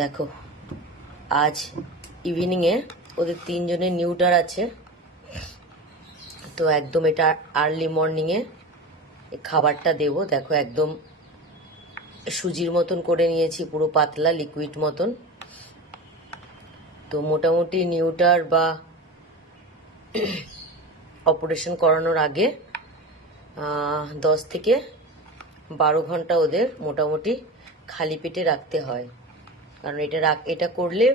দেখো আজ ইভিনিংয়ে ওদের 3 জনের নিউটার আছে, তো একদম এটা আর্লি মর্নিংয়ে খাবারটা দেব। দেখো একদম সুজির মতন করে নিয়েছি, পুরো পাতলা লিকুইড মতন। তো মোটামুটি নিউটার বা অপারেশন করানোর আগে 10 থেকে 12 ঘন্টা ওদের মোটামুটি খালি পেটে রাখতে হয়, কারণ এটা করলে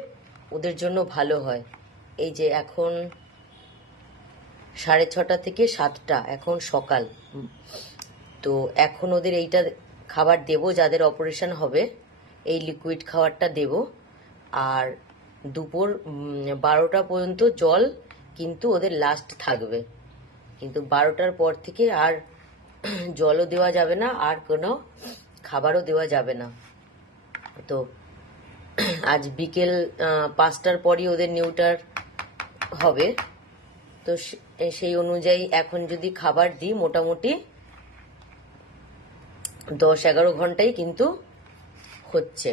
ওদের জন্য ভালো হয়। এই যে এখন 6:30 থেকে 7টা, এখন সকাল। তো এখন ওদের এইটা খাবার দেব, যাদের অপারেশন হবে এই লিকুইড খাবারটা দেব। আর দুপুর 12টা পর্যন্ত জল কিন্তু ওদের লাস্ট থাকবে, কিন্তু 12টার পর থেকে আর জলও দেওয়া যাবে না, আর কোনো খাবারও দেওয়া যাবে না। তো আজ বিকেল 5টার পরই ওদের নিউটার হবে, তো সেই অনুযায়ী এখন যদি খাবার দিই মোটামুটি 10-11 ঘন্টাই কিন্তু হচ্ছে।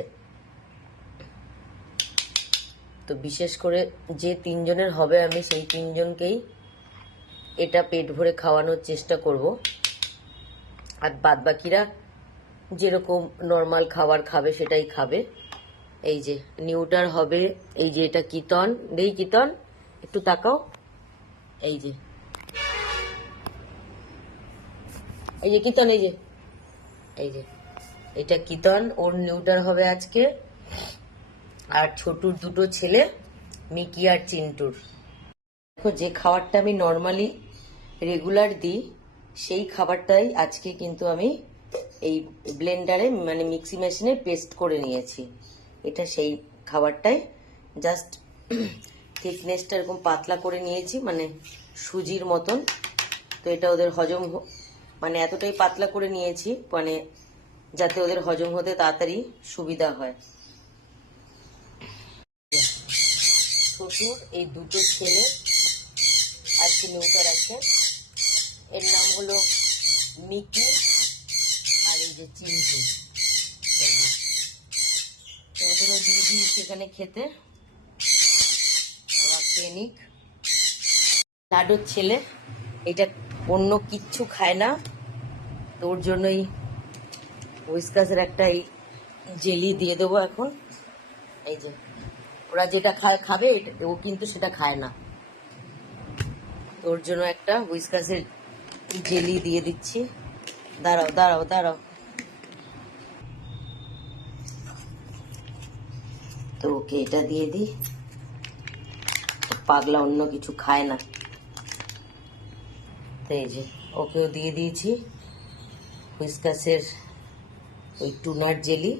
তো বিশেষ করে যে 3 জনের হবে আমি সেই 3 জনকেই এটা পেট ভরে খাওয়ানোর চেষ্টা করব, আর বাদবাকিরা যেরকম নর্মাল খাবার খাবে সেটাই খাবে। এই যে নিউটার হবে, এই যে এটা কিতন, দেই কিতন একটু তাকাও, এই যে কিতন, এই যে এটা কিতন, ওর নিউটার হবে আজকে। আর ছোটুর 2টো ছেলে, মিকি আর চিন্টুর। দেখো যে খাবারটা আমি নর্মালি রেগুলার দিই সেই খাবারটাই আজকে কিন্তু আমি এই ব্লেন্ডারে মানে মিক্সি মেশিনে পেস্ট করে নিয়েছি। এটা সেই খাবারটাই, জাস্ট থিকনেসটা এরকম পাতলা করে নিয়েছি, মানে সুজির মতন। তো এটা ওদের হজম মানে এতটাই পাতলা করে নিয়েছি মানে যাতে ওদের হজম হতে তাড়াতাড়ি সুবিধা হয়। শ্বশুর এই 2টো ছেলে আজকে নিউটার আছে, এর নাম হলো মিকি আর এই যে চিন্টু। তো ওদেরও দিয়ে দিই সেখানে খেতে, ক্লিনিক। লাডুর ছেলে এটা অন্য কিচ্ছু খায় না, তো ওর জন্যই হুইস্কাসের একটা এই জেলি দিয়ে দেবো এখন। এই যে ওরা যেটা খাবে ও কিন্তু সেটা খায় না, ওর জন্য একটা হুইস্কাসের জেলি দিয়ে দিচ্ছি। দাঁড়াও দাঁড়াও দাঁড়াও, তো ওকে এটা দিয়ে দিই, পাগলা অন্য কিছু খায় না। তো এই যে ওকেও দিয়ে দিয়েছি হুইস্কাসের ওই টুনার জেলি।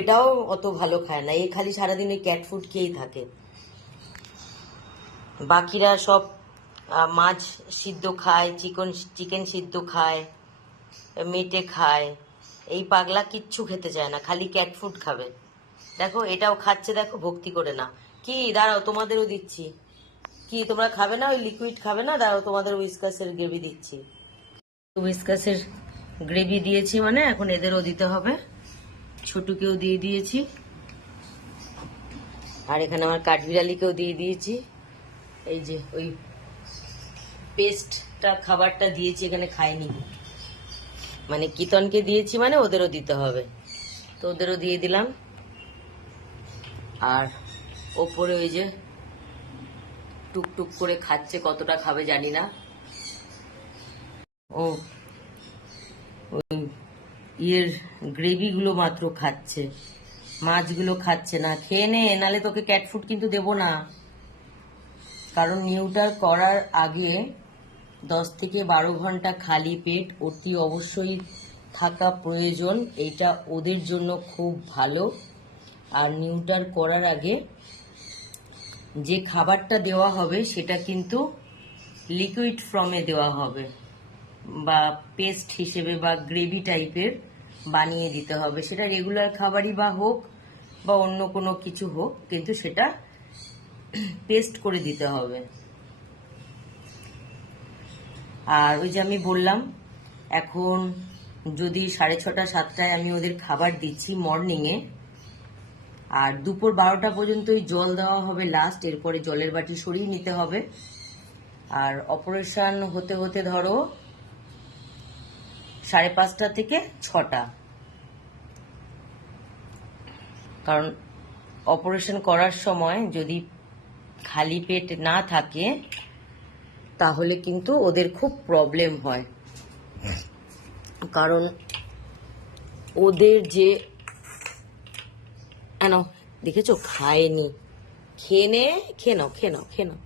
এটাও অত ভালো খায় না, খালি সারাদিন ওই ক্যাট ফুড খেয়েই থাকে। বাকিরা সব মাছ সিদ্ধ খায়, চিকেন সিদ্ধ খায়, মেটে খায়, এই পাগলা কিচ্ছু খেতে চায় না, খালি ক্যাট ফুড খাবে। দেখো এটাও খাচ্ছে, দেখো ভক্তি করে না। কি দাঁড়াও, তোমাদেরও দিচ্ছি। কি তোমরা খাবে না, ওই লিকুইড খাবে না? দাঁড়াও তোমাদের হুইস্কাসের গ্রেভি দিচ্ছি। হুইস্কাসের গ্রেভি দিয়েছি মানে এখন এদেরও দিতে হবে। ছোটুকেও দিয়ে দিয়েছি, আর এখানে আমার কাঠবিড়ালিকেও দিয়ে দিয়েছি। এই যে ওই পেস্টটা খাবারটা দিয়েছি, এখানে খায়নি, মানে কিতনকে দিয়েছি মানে ওদেরও দিতে হবে, তো ওদেরও দিয়ে দিলাম। আর ওপরে ওই যে টুকটুক করে খাচ্ছে, কতটা খাবে জানি না। ও ওই গ্রেভিগুলো মাত্র খাচ্ছে, মাছগুলো খাচ্ছে না। খেয়ে নে, নালে তোকে ক্যাট ফুড কিন্তু দেবো না, কারণ নিউটার করার আগে 10 থেকে 12 ঘন্টা খালি পেট অতি অবশ্যই থাকা প্রয়োজন, এটা ওদের জন্য খুব ভালো। আর নিউটার করার আগে যে খাবারটা দেওয়া হবে সেটা কিন্তু লিকুইড ফর্মে দেওয়া হবে, বা পেস্ট হিসেবে বা গ্রেভি টাইপের বানিয়ে দিতে হবে। সেটা রেগুলার খাবারই বা হোক বা অন্য কোনো কিছু হোক, কিন্তু সেটা পেস্ট করে দিতে হবে। আর ওই যে আমি বললাম এখন যদি 6:30-7টায় আমি ওদের খাবার দিচ্ছি মর্নিংয়ে, আর দুপুর 12টা পর্যন্তই জল দেওয়া হবে লাস্ট, এরপরে জলের বাটি সরিয়ে নিতে হবে। আর অপারেশন হতে হতে ধরো 5:30 থেকে 6টা, কারণ অপারেশন করার সময় যদি খালি পেট না থাকে তাহলে কিন্তু ওদের খুব প্রবলেম হয়, কারণ ওদের যে দেখেছো খায়নি, খেয়ে নাও, খেয়ে নাও।